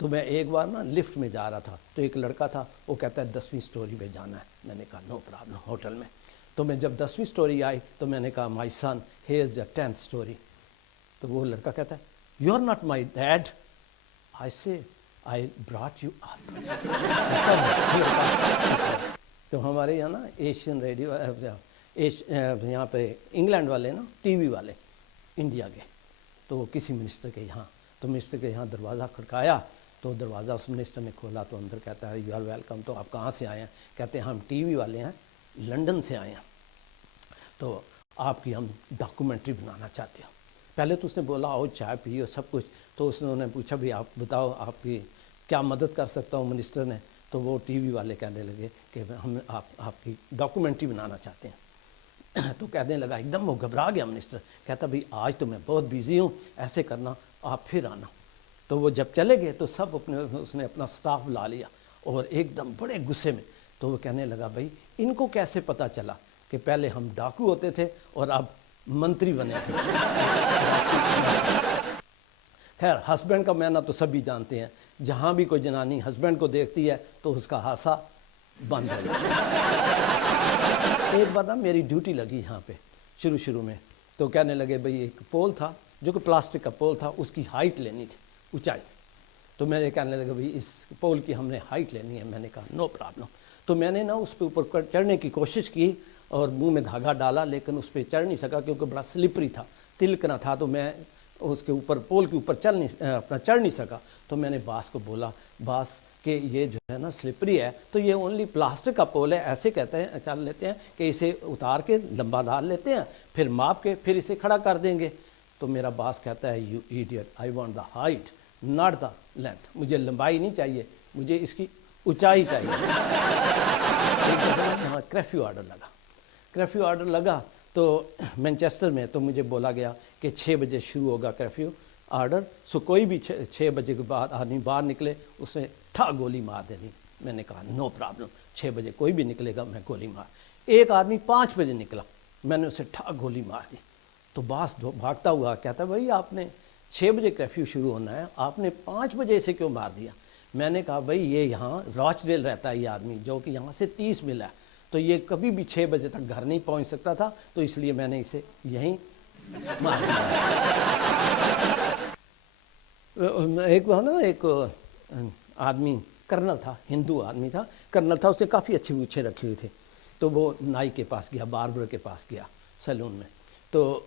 تو میں ایک بار نا لفٹ میں جا رہا تھا تو ایک لڑکا تھا، وہ کہتا ہے 10ویں سٹوری پہ جانا ہے. میں نے کہا نو پرابلم ہوٹل میں. تو میں جب 10ویں سٹوری آئی تو میں نے کہا مائی سن ہیئرز دا 10th سٹوری. تو وہ لڑکا کہتا ہے you are not my dad. I say I brought you up. تو ہمارے یہاں نا ایشین ریڈیو یہاں پہ انگلینڈ والے نا ٹی وی والے انڈیا کے، تو وہ کسی منسٹر کے یہاں، تو منسٹر کے یہاں دروازہ کھڑکایا تو دروازہ اس منسٹر نے کھولا تو اندر کہتا ہے یو آر ویلکم. تو آپ کہاں سے آئے ہیں؟ کہتے ہیں ہم ٹی وی والے ہیں، لنڈن سے آئے ہیں، تو آپ کی ہم ڈاکومنٹری بنانا چاہتے ہیں. پہلے تو اس نے بولا آؤ چائے پیو سب کچھ. تو اس نے پوچھا بھی آپ بتاؤ آپ کی کیا مدد کر سکتا ہوں منسٹر نے. تو وہ ٹی وی والے کہنے لگے کہ ہم آپ کی ڈاکومنٹری بنانا چاہتے ہیں. تو کہنے لگا ایک دم وہ گھبرا گیا منسٹر. کہتا بھائی آج تو میں بہت بیزی ہوں، ایسے کرنا آپ پھر آنا. تو وہ جب چلے گئے تو سب اس نے اپنا سٹاف بلا لیا اور ایک دم بڑے غصے میں. تو وہ کہنے لگا بھائی ان کو کیسے پتہ چلا کہ پہلے ہم ڈاکو ہوتے تھے اور اب منتری بنے تھے. خیر ہسبینڈ کا معنی تو سبھی جانتے ہیں، جہاں بھی کوئی جنانی ہسبینڈ کو دیکھتی ہے تو اس کا ہاسا بند ہو جاتا ہے. ایک بار نا میری ڈیوٹی لگی یہاں پہ شروع میں. تو کہنے لگے بھئی ایک پول تھا جو کہ پلاسٹک کا پول تھا، اس کی ہائٹ لینی تھی، اونچائی. تو میں نے کہنے لگا بھئی اس پول کی ہم نے ہائٹ لینی ہے. میں نے کہا نو پرابلم. تو میں نے نا اس پہ اوپر چڑھنے کی کوشش کی اور منہ میں دھاگا ڈالا، لیکن اس پہ چڑھ نہیں سکا کیونکہ بڑا سلپری تھا، تلکنا تھا. تو میں اس کے اوپر پول کے اوپر چڑھ نہیں سکا. تو میں نے باس کو بولا باس کہ یہ جو ہے نا سلپری ہے، تو یہ اونلی پلاسٹک کا پول ہے، ایسے کہتے ہیں کر لیتے ہیں کہ اسے اتار کے لمبا ڈال لیتے ہیں، پھر ماپ کے پھر اسے کھڑا کر دیں گے. تو میرا باس کہتا ہے you idiot I want the height not the length. مجھے لمبائی نہیں چاہیے، مجھے اس کی اونچائی چاہیے. ایک دفعہ یہاں کرفیو آرڈر لگا تو مینچسٹر میں. تو مجھے بولا گیا کہ 6 بجے شروع ہوگا کرفیو آرڈر، سو کوئی بھی 6 بجے کے بعد آدمی باہر نکلے اس نے ٹھا گولی مار دینی. میں نے کہا نو پرابلم، 6 بجے کوئی بھی نکلے گا میں گولی مار. ایک آدمی 5 بجے نکلا، میں نے اسے ٹھا گولی مار دی. تو باس بھاگتا ہوا کہتا بھائی آپ نے 6 بجے کرفیو شروع ہونا ہے، آپ نے 5 بجے سے کیوں مار دیا؟ میں نے کہا بھائی یہ یہاں راچ ڈیل رہتا ہے یہ آدمی، جو کہ یہاں سے 30 میل ہے، تو یہ کبھی بھی 6 بجے تک گھر نہیں پہنچ سکتا تھا، تو اس لیے میں نے اسے یہیں مار دیا. ایک وہ نا ایک آدمی کرنل تھا، ہندو آدمی تھا، کرنل تھا، اس نے کافی اچھی مونچھیں رکھی ہوئی تھی. تو وہ نائی کے پاس گیا، باربر کے پاس گیا سیلون میں. تو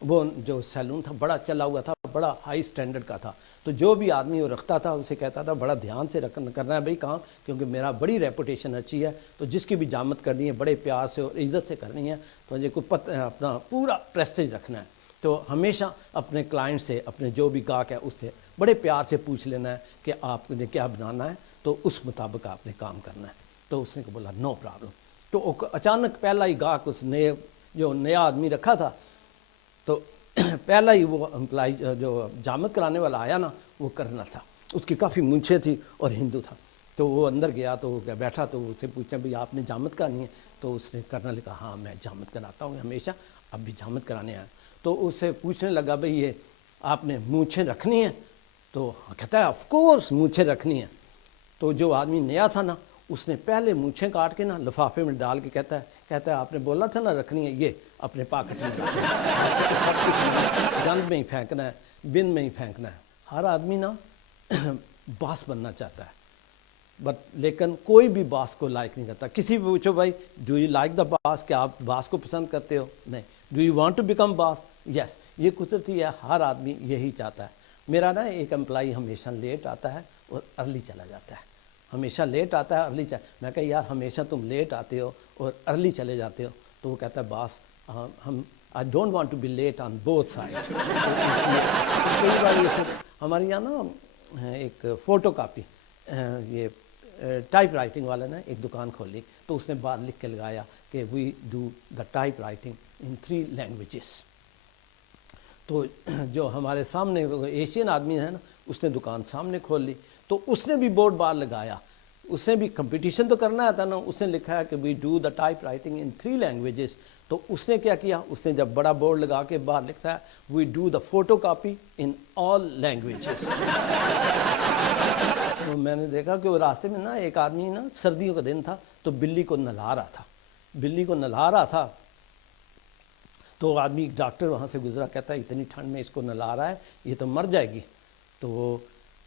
وہ جو سیلون تھا بڑا چلا ہوا تھا، بڑا ہائی سٹینڈرڈ کا تھا. تو جو بھی آدمی وہ رکھتا تھا اسے کہتا تھا بڑا دھیان سے کرنا ہے بھائی کام، کیونکہ میرا بڑی ریپوٹیشن اچھی ہے، تو جس کی بھی جامت کرنی ہے بڑے پیار سے اور عزت سے کرنی ہے، تو مجھے اپنا پورا پریسٹیج رکھنا ہے. تو ہمیشہ اپنے کلائنٹ سے، اپنے جو بھی گاہک ہے اس سے بڑے پیار سے پوچھ لینا ہے کہ آپ نے کیا بنانا ہے، تو اس مطابق آپ نے کام کرنا ہے. تو اس نے بولا نو پرابلم. تو اچانک پہلا ہی گاہک اس جو نیا آدمی رکھا تھا، تو پہلا ہی وہ امپلائی جو جامت کرانے والا آیا نا، وہ کرنل تھا، اس کی کافی مونچھیں تھی اور ہندو تھا. تو وہ اندر گیا تو وہ بیٹھا تو اسے پوچھا بھئی آپ نے جامت کرانی ہے؟ تو اس نے کرنل کہا ہاں میں جامت کراتا ہوں ہمیشہ، اب بھی جامت کرانے آیا. تو اس سے پوچھنے لگا بھئی یہ آپ نے مونچھیں رکھنی ہیں؟ تو کہتا ہے آف کورس مونچھیں رکھنی ہیں. تو جو آدمی نیا تھا نا، اس نے پہلے مونچھیں کاٹ کے نا لفافے میں ڈال کے کہتا ہے آپ نے بولا تھا نا رکھنی ہے، یہ اپنے پاکٹ میں سب کچھ گند میں ہی پھینکنا ہے، بن میں ہی پھینکنا ہے. ہر آدمی نا باس بننا چاہتا ہے، لیکن کوئی بھی باس کو لائک نہیں کرتا. کسی بھی پوچھو بھائی do you like the boss, کہ آپ باس کو پسند کرتے ہو؟ نہیں. Do you want to become boss? Yes. یہ قدرتی ہے، ہر آدمی یہی چاہتا ہے. میرا نا ایک امپلائی ہمیشہ لیٹ آتا ہے اور ارلی چلا جاتا ہے، ہمیشہ لیٹ آتا ہے ارلی میں کہا یار ہمیشہ تم لیٹ آتے ہو اور ارلی چلے جاتے ہو. تو وہ کہتا ہے باس ہم I don't want to be late on both side. کئی بار ہمارے یہاں نا ایک فوٹو کاپی یہ ٹائپ رائٹنگ والا نے ایک دکان کھولی، تو اس نے باہر لکھ کے لگایا کہ we do the type writing in 3 languages. تو جو ہمارے سامنے ایشین آدمی ہے نا، اس نے دکان سامنے کھول لی، تو اس نے بھی بورڈ باہر لگایا. اس نے بھی کمپٹیشن تو کرنا تھا نا، اس نے لکھا ہے کہ we do the type writing in 3 languages. تو اس نے کیا کیا، اس نے جب بڑا بورڈ لگا کے باہر لکھتا ہے we do the photo copy in all languages. میں نے دیکھا کہ وہ راستے میں نا ایک آدمی نا سردیوں کا دن تھا تو بلی کو نہلا رہا تھا، بلی کو نہلا رہا تھا، تو آدمی ڈاکٹر وہاں سے گزرا، کہتا ہے اتنی ٹھنڈ میں اس کو نہلا رہا ہے، یہ تو مر جائے گی۔ تو وہ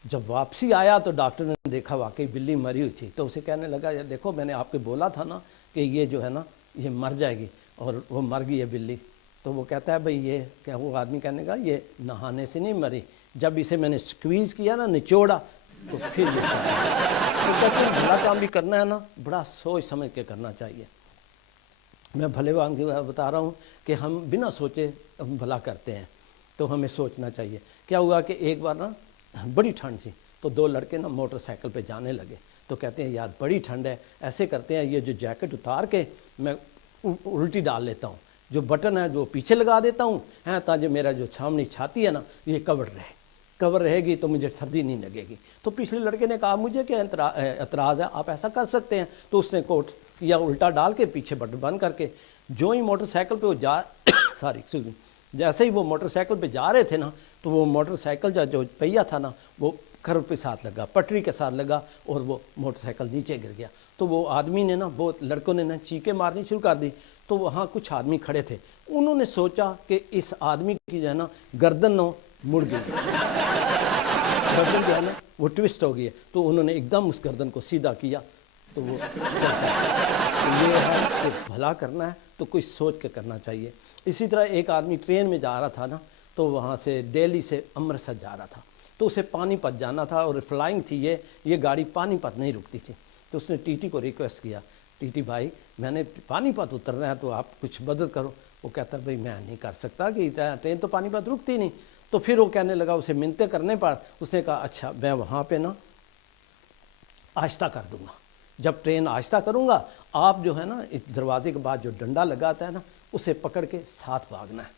جب واپسی آیا تو ڈاکٹر نے دیکھا واقعی بلی مری ہوئی تھی، تو اسے کہنے لگا یار دیکھو میں نے آپ کو بولا تھا نا کہ یہ جو ہے نا یہ مر جائے گی، اور وہ مر گئی ہے بلی۔ تو وہ کہتا ہے بھئی یہ کیا، وہ آدمی کہنے لگا یہ نہانے سے نہیں مری، جب اسے میں نے سکویز کیا نا، نچوڑا، تو پھر یہ تو کہتے ہیں بھلا کام بھی کرنا ہے نا بڑا سوچ سمجھ کے کرنا چاہیے۔ میں بھلے وان کی بتا رہا ہوں کہ ہم بنا سوچے بھلا کرتے ہیں، تو ہمیں سوچنا چاہیے۔ کیا ہوا کہ ایک بار نا بڑی ٹھنڈ تھی تو دو لڑکے نا موٹر سائیکل پہ جانے لگے، تو کہتے ہیں یار بڑی ٹھنڈ ہے، ایسے کرتے ہیں یہ جو جیکٹ اتار کے میں الٹی ڈال لیتا ہوں، جو بٹن ہے جو پیچھے لگا دیتا ہوں تاکہ میرا جو سامنے چھاتی ہے نا یہ کور رہے گی تو مجھے سردی نہیں لگے گی۔ تو پچھلے لڑکے نے کہا مجھے کیا اعتراض ہے، آپ ایسا کر سکتے ہیں۔ تو اس نے کوٹ کیا الٹا ڈال کے پیچھے بٹن بند کر کے، جو ہی موٹر سائیکل پہ وہ جیسے ہی وہ موٹر سائیکل پہ جا رہے تھے نا تو وہ موٹر سائیکل جو پہیہ تھا نا وہ کرو پہ ساتھ لگا، پٹری کے ساتھ لگا، اور وہ موٹر سائیکل نیچے گر گیا۔ تو وہ آدمی نے نا بہت لڑکوں نے نا چیخیں مارنی شروع کر دی۔ تو وہاں کچھ آدمی کھڑے تھے، انہوں نے سوچا کہ اس آدمی کی جو ہے نا گردن نہ مڑ گئی، گردن جو ہے نا وہ ٹوسٹ ہو گئی ہے، تو انہوں نے ایک دم اس گردن کو سیدھا کیا تو وہ چلتا ہے۔ تو یہ ہے کہ بھلا کرنا ہے تو کچھ سوچ کے کرنا چاہیے۔ اسی طرح ایک آدمی ٹرین میں جا رہا تھا نا، تو وہاں سے دہلی سے امرتسر جا رہا تھا، تو اسے پانی پت جانا تھا، اور فلائنگ تھی یہ گاڑی پانی پت نہیں رکتی تھی۔ تو اس نے ٹی ٹی کو ریکویسٹ کیا، ٹی ٹی بھائی میں نے پانی پت اترنا ہے تو آپ کچھ مدد کرو۔ وہ کہتا ہے بھائی میں نہیں کر سکتا کہ ٹرین تو پانی پت رکتی نہیں۔ تو پھر وہ کہنے لگا، اسے منتیں کرنے پر اس نے کہا اچھا میں وہاں پہ نا آہستہ کر دوں گا، جب ٹرین آہستہ کروں گا آپ جو ہے نا اس دروازے کے بعد جو ڈنڈا لگاتا ہے نا اسے پکڑ کے ساتھ بھاگنا ہے،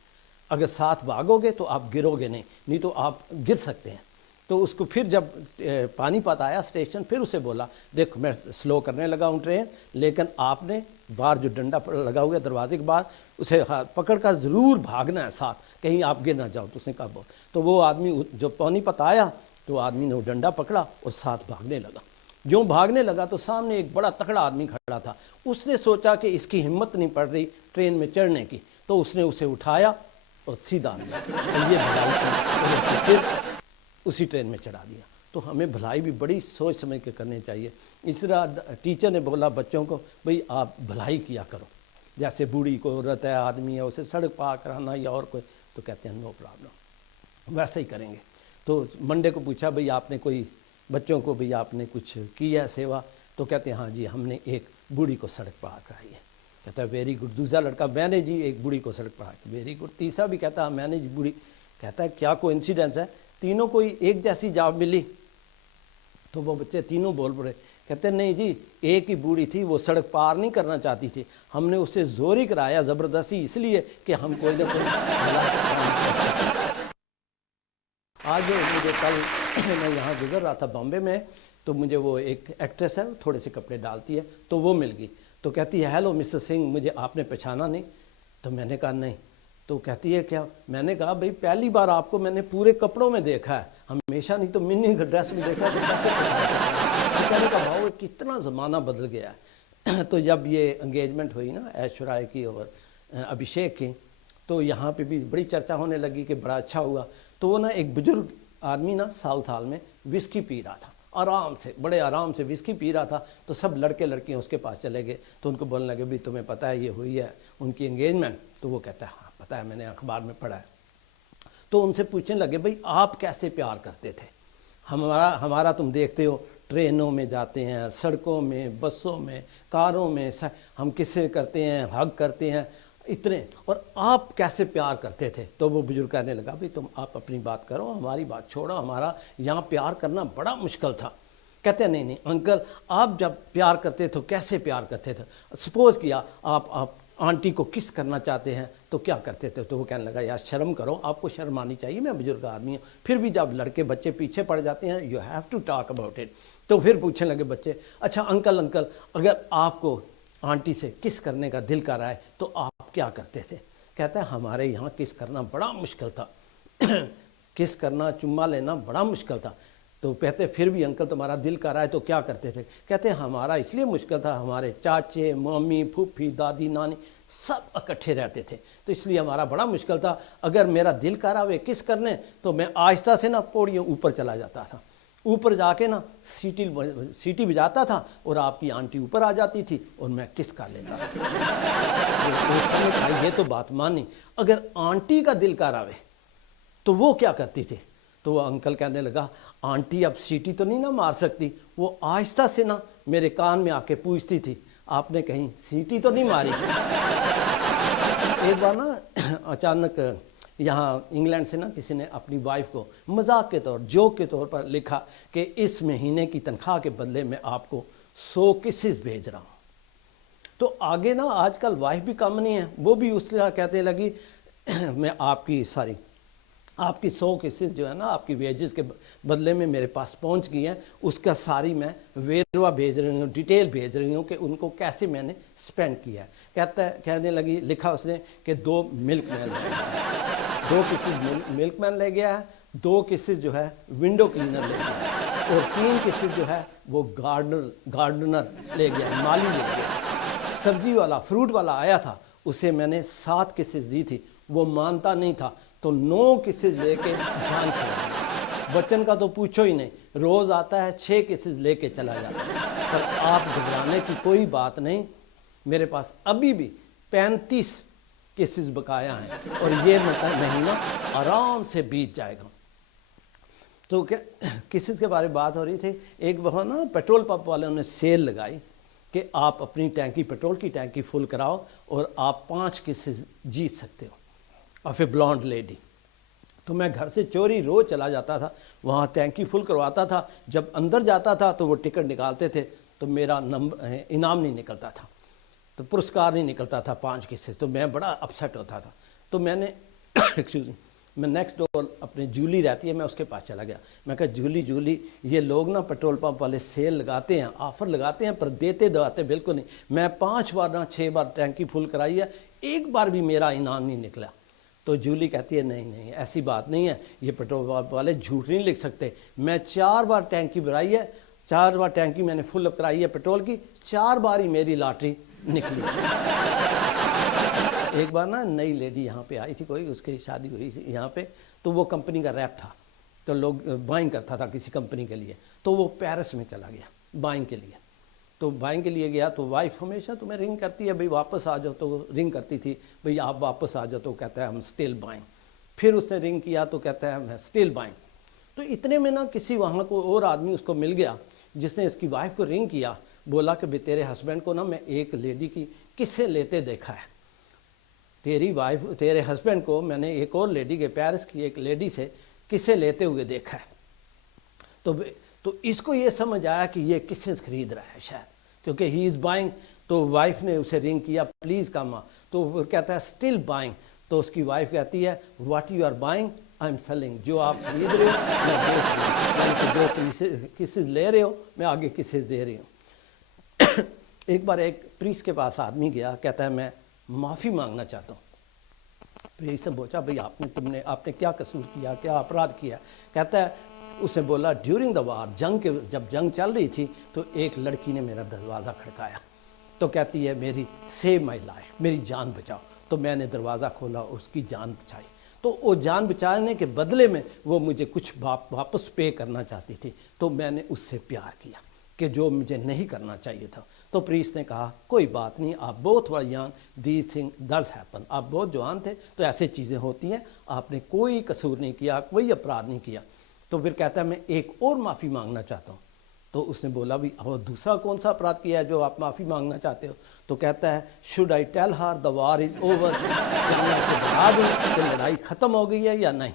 اگر ساتھ بھاگو گے تو آپ گرو گے نہیں تو آپ گر سکتے ہیں۔ تو اس کو پھر جب پانی پت آیا اسٹیشن، پھر اسے بولا دیکھ میں سلو کرنے لگا ہوں ٹرین، لیکن آپ نے باہر جو ڈنڈا لگا ہوا ہے دروازے کے بعد اسے پکڑ کر ضرور بھاگنا ہے ساتھ، کہیں آپ گر نہ جاؤ۔ تو اس نے کہا بہت۔ تو وہ آدمی جو پانی پت آیا تو آدمی نے وہ ڈنڈا پکڑا اور ساتھ بھاگنے لگا۔ جو بھاگنے لگا تو سامنے ایک بڑا تکڑا آدمی کھڑا تھا، اس نے سوچا کہ اس کی ہمت نہیں پڑ رہی ٹرین میں چڑھنے کی، تو اس نے اسے اٹھایا اور سیدھا دیا، یہ بھلائی کی، اور اسے پھر اسی ٹرین میں چڑھا دیا۔ تو ہمیں بھلائی بھی بڑی سوچ سمجھ کے کرنی چاہیے۔ اس طرح ٹیچر نے بولا بچوں کو بھئی آپ بھلائی کیا کرو، جیسے بوڑھی کوئی عورت ہے، آدمی ہے، اسے سڑک پار کرانا یا اور کوئی، تو کہتے ہیں نو پرابلم، ویسے ہی کریں گے۔ تو منڈے کو پوچھا بھئی آپ نے کوئی بچوں کو بھئی آپ نے کچھ کیا ہے سیوا، تو کہتے ہیں ہاں جی ہم نے ایک بوڑھی کو سڑک پار کرائی ہے۔ کہتا ہے ویری گڈ۔ دوسرا لڑکا میں نے جی ایک بوڑھی کو سڑک پار، ویری گڈ۔ تیسرا بھی کہتا ہے میں نے جی بوڑھی، کہتا ہے کیا کوئی انسیڈنس ہے، تینوں کو ایک جیسی جاب ملی؟ تو وہ بچے تینوں بول پڑے، کہتے ہیں نہیں جی ایک ہی بوڑھی تھی، وہ سڑک پار نہیں کرنا چاہتی تھی، ہم نے اسے زور ہی کرایا زبردستی، اس لیے کہ ہم کوئی نہ کوئی آج مجھے کل میں یہاں گزر رہا تھا بامبے میں، تو مجھے وہ ایک ایکٹریس ہے تھوڑے سے کپڑے ڈالتی ہے، تو وہ مل گئی، تو کہتی ہے ہیلو مسٹر سنگھ، مجھے آپ نے پہچانا نہیں؟ تو میں نے کہا نہیں۔ تو کہتی ہے کیا؟ میں نے کہا بھئی پہلی بار آپ کو میں نے پورے کپڑوں میں دیکھا ہے، ہمیشہ نہیں تو منی ڈریس میں دیکھا تو کیسے پہچانا؟ کہنے کا بھاؤ کتنا زمانہ بدل گیا ہے۔ تو جب یہ انگیجمنٹ ہوئی نا ایشوریا کی اور ابھیشیک کی، تو یہاں پہ بھی بڑی چرچا ہونے لگی کہ بڑا اچھا ہوا۔ تو وہ نا ایک بزرگ آدمی نا ساؤتھ ہال میں وسکی پی رہا تھا، آرام سے بڑے آرام سے وسکی پی رہا تھا، تو سب لڑکے لڑکیاں اس کے پاس چلے گئے، تو ان کو بولنے لگے بھی تمہیں پتہ ہے یہ ہوئی ہے ان کی انگیجمنٹ؟ تو وہ کہتا ہے ہاں پتہ ہے، میں نے اخبار میں پڑھا ہے۔ تو ان سے پوچھنے لگے بھئی آپ کیسے پیار کرتے تھے؟ ہمارا تم دیکھتے ہو ٹرینوں میں جاتے ہیں، سڑکوں میں، بسوں میں، کاروں میں، ہم کس سے کرتے ہیں، ہگ کرتے ہیں اتنے، اور آپ کیسے پیار کرتے تھے؟ تو وہ بزرگ کہنے لگا بھئی تم آپ اپنی بات کرو، ہماری بات چھوڑو، ہمارا یہاں پیار کرنا بڑا مشکل تھا۔ کہتے ہیں نہیں انکل، آپ جب پیار کرتے تو کیسے پیار کرتے تھے؟ سپوز کیا آپ آنٹی کو کس کرنا چاہتے ہیں تو کیا کرتے تھے؟ تو وہ کہنے لگا یار شرم کرو، آپ کو شرم آنی چاہیے، میں بزرگ آدمی ہوں۔ پھر بھی جب لڑکے بچے پیچھے پڑ جاتے ہیں you have to talk about it. تو پھر پوچھنے لگے بچے اچھا انکل اگر آپ کو آنٹی سے کس کرنے کا دل کر رہا ہے تو آپ کیا کرتے تھے؟ کہتا ہے ہمارے یہاں کس کرنا بڑا مشکل تھا، کس کرنا، چما لینا بڑا مشکل تھا۔ تو کہتے پھر بھی انکل تمہارا دل کر رہا ہے تو کیا کرتے تھے؟ کہتے ہمارا اس لیے مشکل تھا، ہمارے چاچے ممی پھوپھی دادی نانی سب اکٹھے رہتے تھے، تو اس لیے ہمارا بڑا مشکل تھا۔ اگر میرا دل کر رہا ہوئے کس کرنے تو میں آہستہ سے نا پوڑیوں اوپر چلا جاتا تھا، اوپر جا کے نا سیٹی بجاتا تھا اور آپ کی آنٹی اوپر آ جاتی تھی اور میں کس کر لیتا تھا۔ سمجھ آئی یہ تو بات مانی۔ اگر آنٹی کا دل کر آوے تو وہ کیا کرتی تھی؟ تو وہ انکل کہنے لگا آنٹی اب سیٹی تو نہیں نا مار سکتی، وہ آہستہ سے نا میرے کان میں آ کے پوچھتی تھی آپ نے کہیں سیٹی تو نہیں ماری؟ ایک بار نا اچانک یہاں انگلینڈ سے نا کسی نے اپنی وائف کو مذاق کے طور جوک کے طور پر لکھا کہ اس مہینے کی تنخواہ کے بدلے میں آپ کو 100 کسز بھیج رہا ہوں۔ تو آگے نا آج کل وائف بھی کم نہیں ہے، وہ بھی اس طرح کہتے لگی میں آپ کی 100 کسز جو ہے نا آپ کی ویجز کے بدلے میں میرے پاس پہنچ گئی ہیں، اس کا ساری میں ویروا بھیج رہی ہوں، ڈیٹیل بھیج رہی ہوں کہ ان کو کیسے میں نے سپینڈ کیا ہے۔ کہنے لگی لکھا اس نے کہ 2 ملک مین لے گیا، 2 کسز ملک مین لے گیا ہے، 2 کسز جو ہے ونڈو کلینر لے گیا ہے، اور 3 کسز جو ہے وہ گارڈنر لے گیا، مالی لے گیا۔ سبزی والا فروٹ والا آیا تھا، اسے میں نے 7 کسز دی تھی، وہ مانتا نہیں تھا تو 9 کسز لے کے جان چھوڑا۔ بچن کا تو پوچھو ہی نہیں، روز آتا ہے 6 کسز لے کے چلا جاتا ہے۔ پر آپ گھبرانے کی کوئی بات نہیں، میرے پاس ابھی بھی 35 کسز بقایا ہیں اور یہ مہینہ آرام سے بیت جائے گا۔ تو کیا کسز کے بارے بات ہو رہی تھی، ایک وہ نا پیٹرول پمپ والوں نے سیل لگائی کہ آپ اپنی ٹینکی پیٹرول کی ٹینکی فل کراؤ اور آپ 5 کسز جیت سکتے ہو آف اے بلانڈ لیڈی۔ تو میں گھر سے چوری روز چلا جاتا تھا، وہاں ٹینکی فل کرواتا تھا، جب اندر جاتا تھا تو وہ ٹکٹ نکالتے تھے تو میرا انعام نہیں نکلتا تھا، تو پرسکار نہیں نکلتا تھا 5 کسز، تو میں بڑا اپسیٹ ہوتا تھا۔ تو میں نے میں نیکسٹ ڈور اپنے جولی رہتی ہے، میں اس کے پاس چلا گیا، میں کہا جولی یہ لوگ نا پیٹرول پمپ والے سیل لگاتے ہیں، آفر لگاتے ہیں، پر دیتے دواتے بالکل نہیں۔ میں 5 بار نہ 6 بار ٹینکی فل کرائی ہے، ایک بار بھی میرا انعام نہیں نکلا۔ تو جولی کہتی ہے نہیں ایسی بات نہیں ہے، یہ پیٹرول پمپ والے جھوٹ نہیں لکھ سکتے، میں 4 بار ٹینکی بھرائی ہے، 4 بار ٹینکی میں نے فل اپ کرائی ہے پیٹرول کی، 4 بار ہی میری لاٹری نکلی۔ ایک بار نا نئی لیڈی یہاں پہ آئی تھی، کوئی اس کی شادی ہوئی تھی یہاں پہ، تو وہ کمپنی کا ریپ تھا، تو لوگ بائنگ کرتا تھا کسی کمپنی کے لیے، تو وہ پیرس میں چلا گیا بائنگ کے لیے۔ تو بائنگ کے لیے گیا تو وائف ہمیشہ تمہیں رنگ کرتی ہے، بھئی واپس آ جاؤ، تو رنگ کرتی تھی بھئی آپ واپس آ جاؤ، تو کہتا ہے ہم اسٹل بائنگ۔ پھر اس نے رنگ کیا تو کہتا ہے میں اسٹل بائنگ۔ تو اتنے میں نا کسی وہاں کو اور آدمی اس کو مل گیا جس نے اس کی وائف کو رنگ کیا، بولا کہ بھئی تیرے ہسبینڈ کو نا میں ایک لیڈی کی کسے لیتے دیکھا ہے، تیرے ہسبینڈ کو میں نے ایک اور لیڈی کے پیرس کی ایک لیڈی سے کسے لیتے ہوئے دیکھا ہے۔ تو اس کو یہ سمجھ آیا کہ یہ کسز خرید رہا ہے شاید، کیونکہ ہی از بائنگ۔ تو وائف نے اسے رنگ کیا پلیز کم آ، تو وہ کہتا ہے اسٹل بائنگ۔ تو اس کی وائف کہتی ہے what you are buying I am selling, جو آپ خرید رہے ہو میں بیچ رہا ہوں، یعنی کہ جو کسز لے رہے ہو میں آگے کسز دے رہی ہوں۔ ایک بار ایک پریس کے پاس آدمی گیا، کہتا ہے میں معافی مانگنا چاہتا ہوں۔ پریس سے پوچھا بھئی آپ نے کیا قصور کیا، کیا اپرادھ کیا؟ کہتا ہے اس نے بولا ڈیورنگ دا وار، جب جنگ چل رہی تھی تو ایک لڑکی نے میرا دروازہ کھڑکایا، تو کہتی ہے میری سیو مائی لائف، میری جان بچاؤ۔ تو میں نے دروازہ کھولا اور اس کی جان بچائی، تو وہ جان بچانے کے بدلے میں وہ مجھے کچھ واپس پے کرنا چاہتی تھی، تو میں نے اس سے پیار کیا کہ جو مجھے نہیں کرنا چاہیے تھا۔ تو پریس نے کہا کوئی بات نہیں، آپ بہت very young, these thing does happen, آپ بہت جوان تھے تو ایسے چیزیں ہوتی ہیں، آپ نے کوئی قصور نہیں کیا، کوئی اپرادھ نہیں کیا۔ تو پھر کہتا ہے میں ایک اور معافی مانگنا چاہتا ہوں۔ تو اس نے بولا بھی اور دوسرا کون سا اپرادھ کیا ہے جو آپ معافی مانگنا چاہتے ہو؟ تو کہتا ہے should I tell her the war is over, کیا میں اسے بتا دوں کہ لڑائی ختم ہو گئی ہے یا نہیں؟